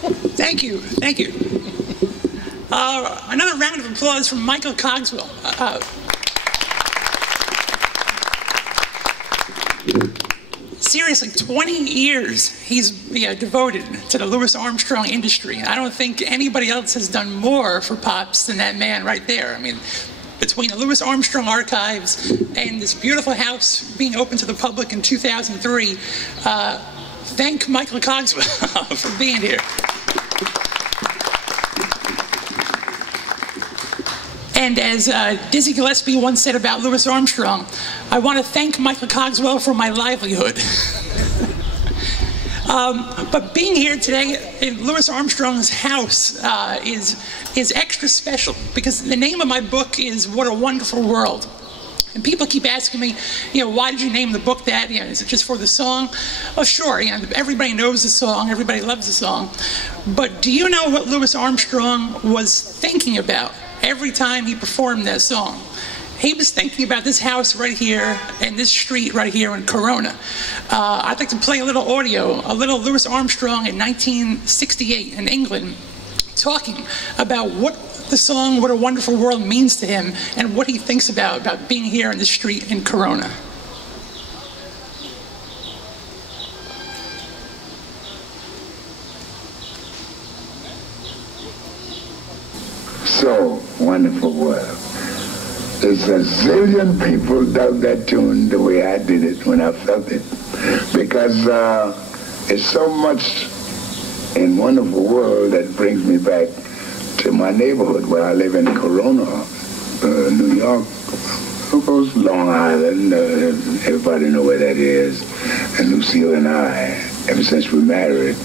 Thank you, thank you. Another round of applause from Michael Cogswell. Seriously, 20 years he's devoted to the Louis Armstrong industry. I don't think anybody else has done more for Pops than that man right there. I mean, between the Louis Armstrong archives and this beautiful house being open to the public in 2003, thank Michael Cogswell for being here. And as Dizzy Gillespie once said about Louis Armstrong, I want to thank Michael Cogswell for my livelihood. But being here today in Louis Armstrong's house is extra special because the name of my book is What a Wonderful World. And people keep asking me, why did you name the book that? Is it just for the song? Oh, sure. Everybody knows the song. Everybody loves the song. But do you know what Louis Armstrong was thinking about every time he performed that song? He was thinking about this house right here and this street right here in Corona. I'd like to play a little audio, a little Louis Armstrong in 1968 in England, talking about what the song What a Wonderful World means to him and what he thinks about being here in the street in Corona. So wonderful world. There's a zillion people dug that tune the way I did it when I felt it. Because it's so much in Wonderful World that brings me back to my neighborhood where I live in Corona, New York. Of course, Long Island, everybody know where that is. And Lucille and I, ever since we married,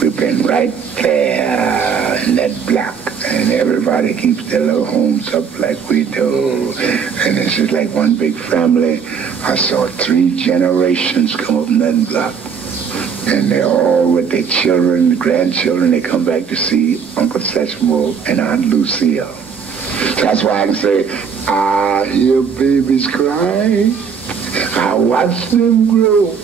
we've been right there in that block. And everybody keeps their little homes up like we do. And it's just like one big family. I saw 3 generations come up in that block. And they're all with their children, grandchildren. They come back to see Uncle Sesamo and Aunt Lucille. That's why I can say, I hear babies cry. I watch them grow.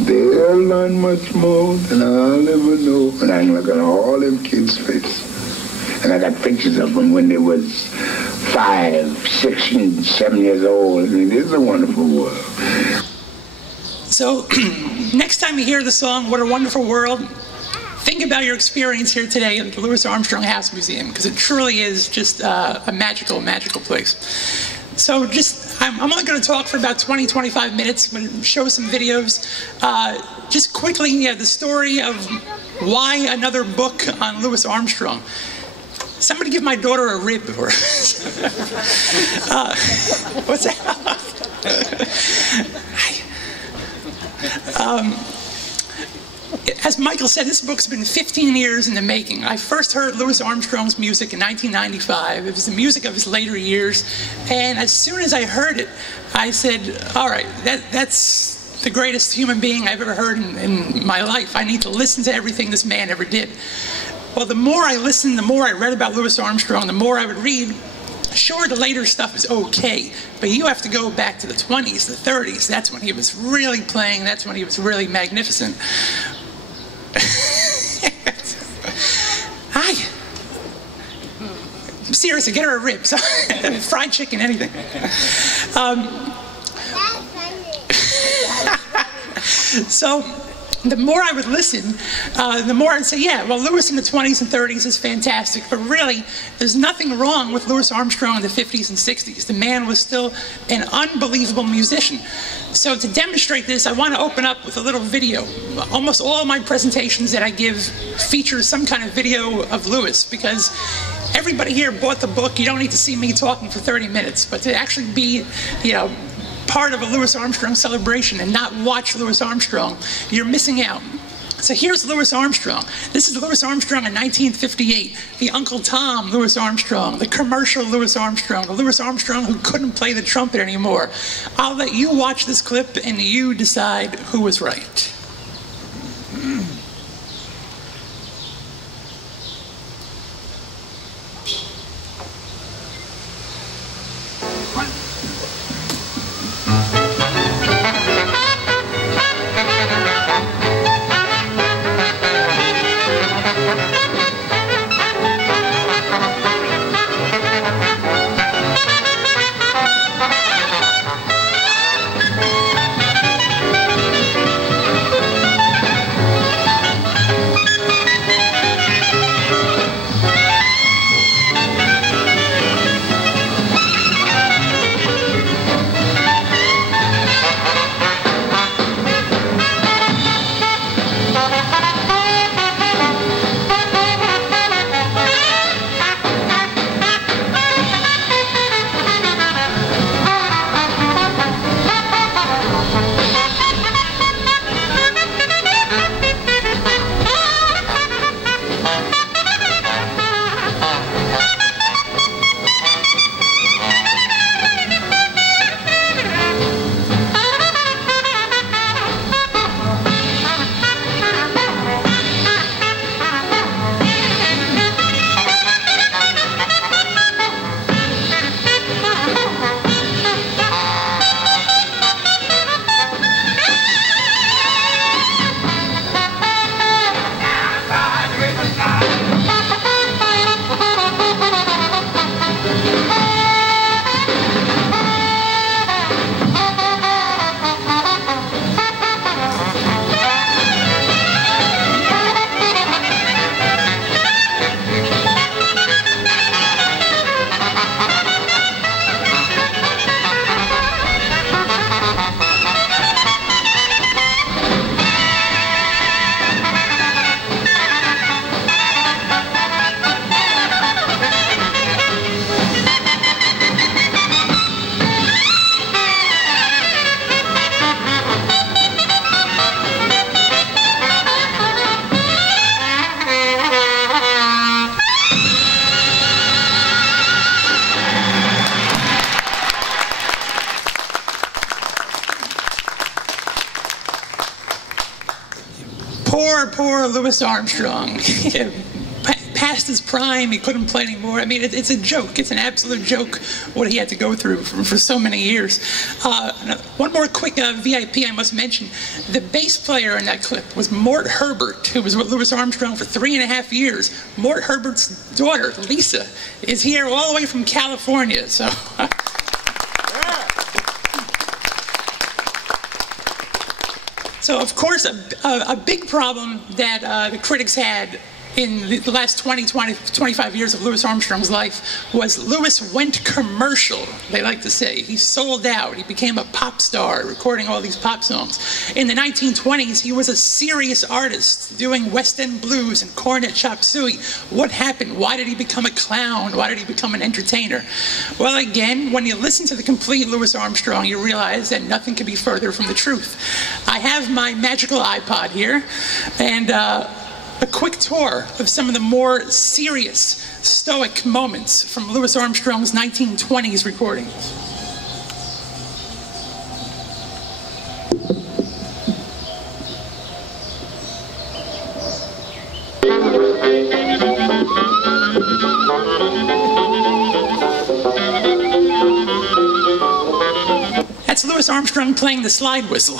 They'll learn much more than I'll ever know. And I can look at all them kids' faces. And I got pictures of them when they was 5, 6, and 7 years old. I mean, it's a wonderful world. So, next time you hear the song, What a Wonderful World, think about your experience here today at the Louis Armstrong House Museum, because it truly is just a magical, magical place. So I'm only going to talk for about 20, 25 minutes, but show some videos. Just quickly, the story of why another book on Louis Armstrong. Somebody give my daughter a rib. Or what's that? As Michael said, this book's been 15 years in the making. I first heard Louis Armstrong's music in 1995. It was the music of his later years. And as soon as I heard it, I said, all right, that's the greatest human being I've ever heard in my life. I need to listen to everything this man ever did. Well, the more I listened, the more I read about Louis Armstrong, the more I would read. Sure, the later stuff is okay, but you have to go back to the 20s, the 30s. That's when he was really playing. That's when he was really magnificent. Hi. Seriously, get her a rib. Fried chicken, anything. So the more I would listen, the more I'd say, yeah, well, Louis in the 20s and 30s is fantastic, but really, there's nothing wrong with Louis Armstrong in the 50s and 60s. The man was still an unbelievable musician. So to demonstrate this, I want to open up with a little video. Almost all of my presentations that I give feature some kind of video of Louis, because everybody here bought the book. You don't need to see me talking for 30 minutes, but to actually be, part of a Louis Armstrong celebration and not watch Louis Armstrong, you're missing out. So here's Louis Armstrong. This is Louis Armstrong in 1958, the Uncle Tom Louis Armstrong, the commercial Louis Armstrong, the Louis Armstrong who couldn't play the trumpet anymore. I'll let you watch this clip and you decide who was right. Thank you. Poor Louis Armstrong. Past his prime, he couldn't play anymore. I mean, it's a joke. It's an absolute joke what he had to go through for so many years. One more quick VIP I must mention. The bass player in that clip was Mort Herbert, who was with Louis Armstrong for 3.5 years. Mort Herbert's daughter, Lisa, is here all the way from California. So. So, of course, a big problem that the critics had in the last 25 years of Louis Armstrong's life was Louis went commercial, they like to say. He sold out. He became a pop star, recording all these pop songs. In the 1920s, he was a serious artist, doing West End blues and cornet chop suey. What happened? Why did he become a clown? Why did he become an entertainer? Well, again, when you listen to the complete Louis Armstrong, you realize that nothing could be further from the truth. I have my magical iPod here, and a quick tour of some of the more serious, stoic moments from Louis Armstrong's 1920s recordings. That's Louis Armstrong playing the slide whistle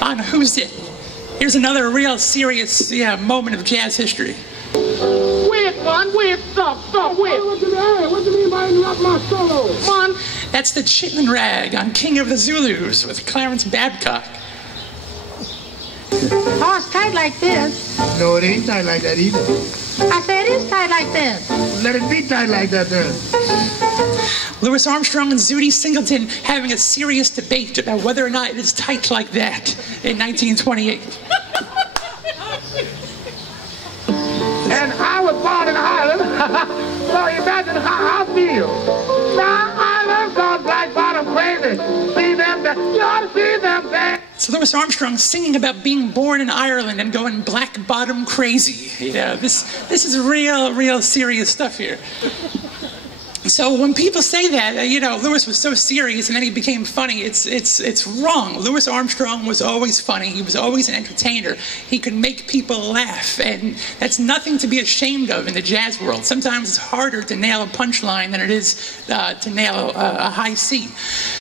on Who's It? Here's another real serious moment of jazz history. Wait, man, wait, stop, wait. What do you mean by interrupt my solo? Man. That's the Chitlin Rag on King of the Zulus with Clarence Babcock. Oh, it's tight like this. No, it ain't tight like that either. I said it is tight like this. Let it be tight like that then. Louis Armstrong and Zooty Singleton having a serious debate about whether or not it is tight like that in 1928. And I was born in Ireland, so imagine how I feel. Now Ireland gone black bottom crazy. See them, you ought to see them there. So Louis Armstrong singing about being born in Ireland and going black bottom crazy. This is real serious stuff here. So when people say that, Louis was so serious and then he became funny, it's wrong. Louis Armstrong was always funny. He was always an entertainer. He could make people laugh, and that's nothing to be ashamed of in the jazz world. Sometimes it's harder to nail a punchline than it is to nail a high C.